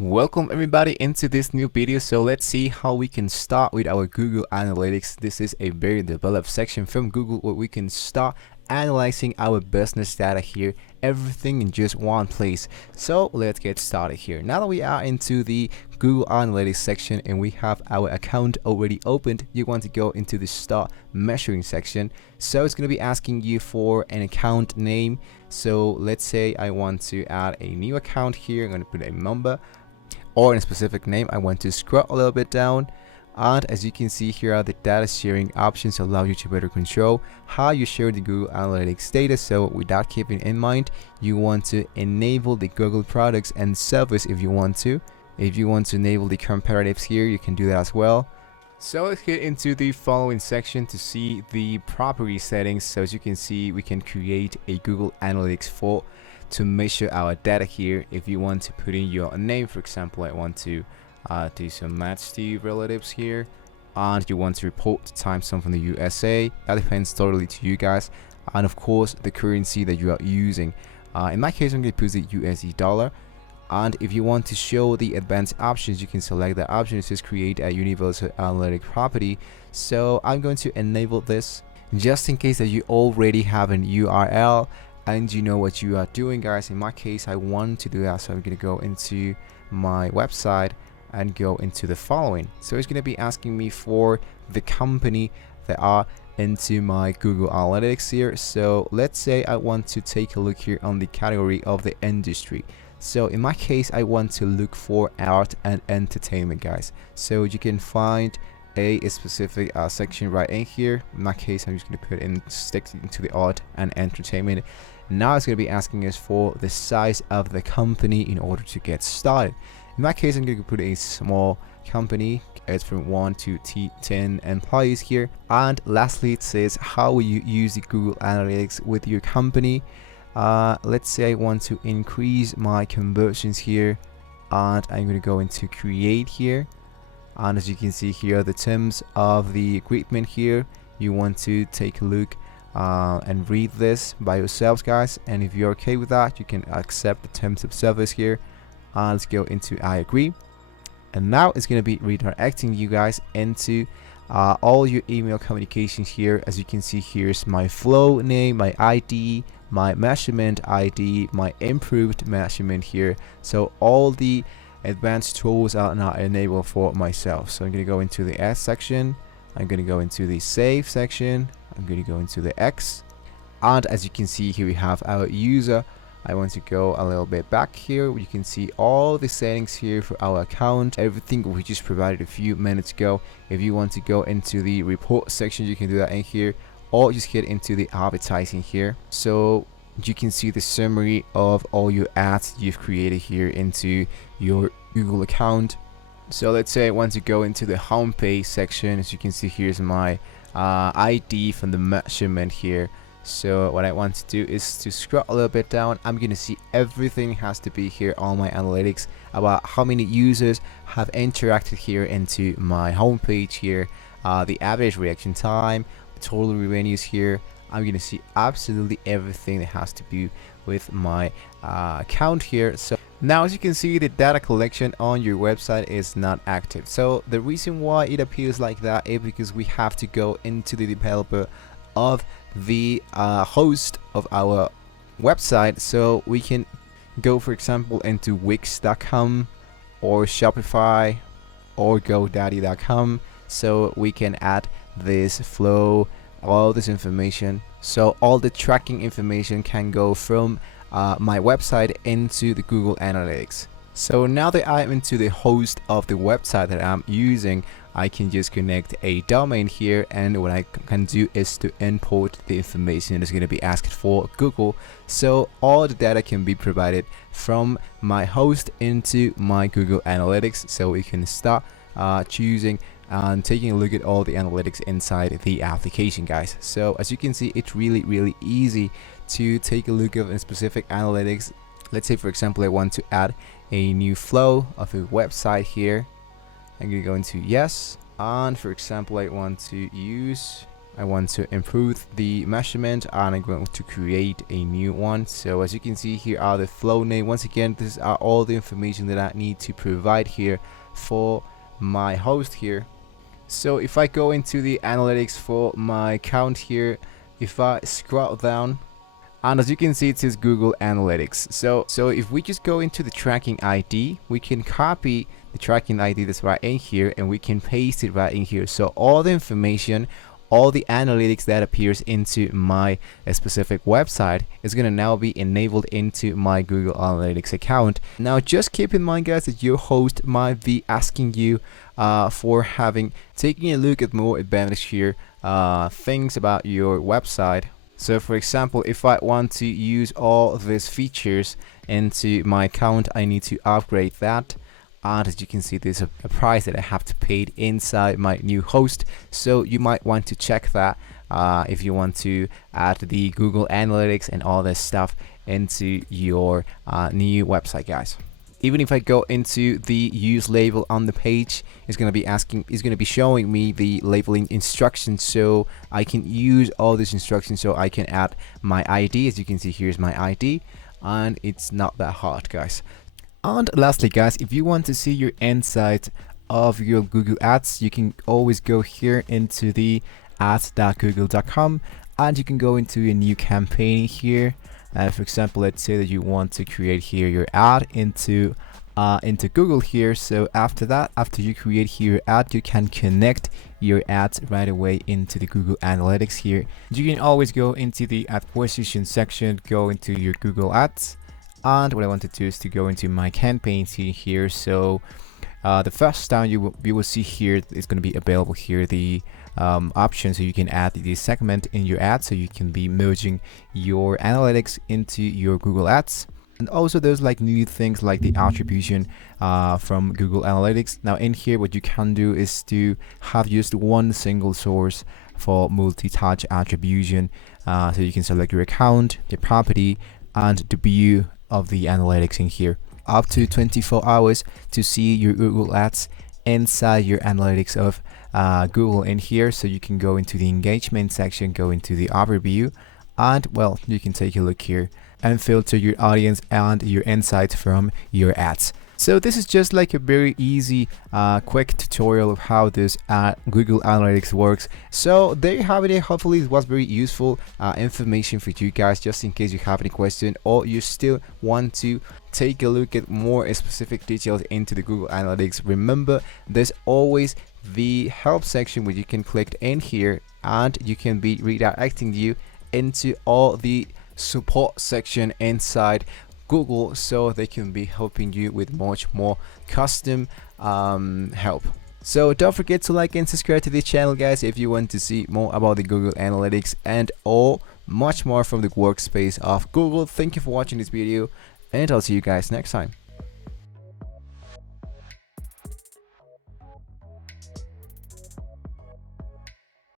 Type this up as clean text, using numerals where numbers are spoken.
Welcome everybody into this new video. So let's see how we can start with our Google Analytics. This is a very developed section from Google where we can start analyzing our business data here, everything in just one place. So let's get started here. Now that we are into the Google Analytics section and we have our account already opened, you want to go into the start measuring section. So it's going to be asking you for an account name. So let's say I want to add a new account here. I'm going to put a number or in a specific name. I want to scroll a little bit down, and as you can see here are the data sharing options allow you to better control how you share the Google Analytics data. So with that keeping in mind, you want to enable the Google products and service if you want to. If you want to enable the comparatives here, you can do that as well. So let's get into the following section to see the property settings. So as you can see, we can create a Google Analytics for to measure our data here. If you want to put in your name, for example, I want to do some match the relatives here, and you want to report the time zone from the USA. That depends totally to you guys, and of course the currency that you are using. In my case, I'm going to put the USD dollar. And if you want to show the advanced options, you can select that option. It says create a universal analytic property. So I'm going to enable this just in case that you already have an URL and you know what you are doing, guys. In my case, I want to do that, so I'm going to go into my website and go into the following. So it's going to be asking me for the company that are into my Google Analytics here. So let's say I want to take a look here on the category of the industry. So in my case, I want to look for art and entertainment, guys. So you can find a specific section right in here. In my case, I'm just going to put in stick into the art and entertainment. Now it's going to be asking us for the size of the company in order to get started. In my case, I'm going to put a small company. It's from 1 to 10 employees here. And lastly, it says how will you use the Google Analytics with your company. Let's say I want to increase my conversions here, and I'm going to go into create here. And as you can see here, the terms of the agreement here, you want to take a look and read this by yourselves, guys. And if you're okay with that, you can accept the terms of service here. Let's go into I agree. And now it's going to be redirecting you guys into all your email communications here. As you can see, here's my flow name, my ID, my measurement ID, my improved measurement here. So all the advanced tools are now enabled for myself. So I'm going to go into the S section. I'm going to go into the save section. I'm going to go into the X. And as you can see here, we have our user. I want to go a little bit back here. You can see all the settings here for our account, everything we just provided a few minutes ago. If you want to go into the report section, you can do that in here, or just get into the advertising here. So you can see the summary of all your ads you've created here into your Google account. So let's say I want to go into the homepage section. As you can see, here's my ID from the measurement here. So what I want to do is to scroll a little bit down. I'm going to see everything has to be here on my analytics about how many users have interacted here into my homepage here, the average reaction time, total revenues here. I'm going to see absolutely everything that has to do with my account here. So now, as you can see, the data collection on your website is not active. So the reason why it appears like that is because we have to go into the developer of the host of our website. So we can go, for example, into wix.com or Shopify or GoDaddy.com. So we can add this flow, all this information. So all the tracking information can go from my website into the Google Analytics. So now that I'm into the host of the website that I'm using, I can just connect a domain here, and what I can do is to import the information that's going to be asked for Google. So all the data can be provided from my host into my Google Analytics. So we can start choosing and taking a look at all the analytics inside the application, guys. So as you can see, it's really easy to take a look at a specific analytics. Let's say, for example, I want to add a new flow of a website here. I'm going to go into yes, and for example, I want to use I want to improve the measurement, and I'm going to create a new one. So as you can see, here are the flow name. Once again, this are all the information that I need to provide here for my host here. So if I go into the analytics for my account here, if I scroll down, and as you can see, it says Google Analytics. So if we just go into the tracking ID, we can copy the tracking ID that's right in here, and we can paste it right in here. So all the information, all the analytics that appears into my specific website is going to now be enabled into my Google Analytics account. Now just keep in mind, guys, that your host might be asking you for taking a look at more advanced here things about your website. So for example, if I want to use all these features into my account, I need to upgrade that. And as you can see, there's a price that I have to pay inside my new host. So you might want to check that if you want to add the Google Analytics and all this stuff into your new website, guys. Even if I go into the use label on the page, it's going to be showing me the labeling instructions, so I can use all these instructions. So I can add my ID. As you can see, here's my ID, and it's not that hard, guys. And lastly, guys, if you want to see your insight of your Google Ads, you can always go here into the ads.google.com, and you can go into a new campaign here. For example, let's say that you want to create here your ad into Google here. So after you create here your ad, you can connect your ads right away into the Google Analytics here. You can always go into the acquisition section, go into your Google Ads, and what I want to do is to go into my campaigns here. So the first time you will see here is going to be available here the option, so you can add the segment in your ad, so you can be merging your analytics into your Google Ads. And also there's like new things like the attribution from Google Analytics. Now in here, what you can do is to have just one single source for multi-touch attribution. So you can select your account, the property, and the view of the analytics in here. Up to 24 hours to see your Google Ads inside your analytics of Google in here. So you can go into the engagement section, go into the overview, and well, you can take a look here and filter your audience and your insights from your ads. So this is just like a very easy quick tutorial of how this Google Analytics works. So there you have it. Hopefully it was very useful information for you guys, just in case you have any question or you still want to take a look at more specific details into the Google Analytics. Remember, there's always the help section where you can click in here, and you can be redirecting you into all the support section inside Google, so they can be helping you with much more custom help. So don't forget to like and subscribe to this channel, guys, if you want to see more about the Google Analytics and all much more from the workspace of Google. Thank you for watching this video, and I'll see you guys next time.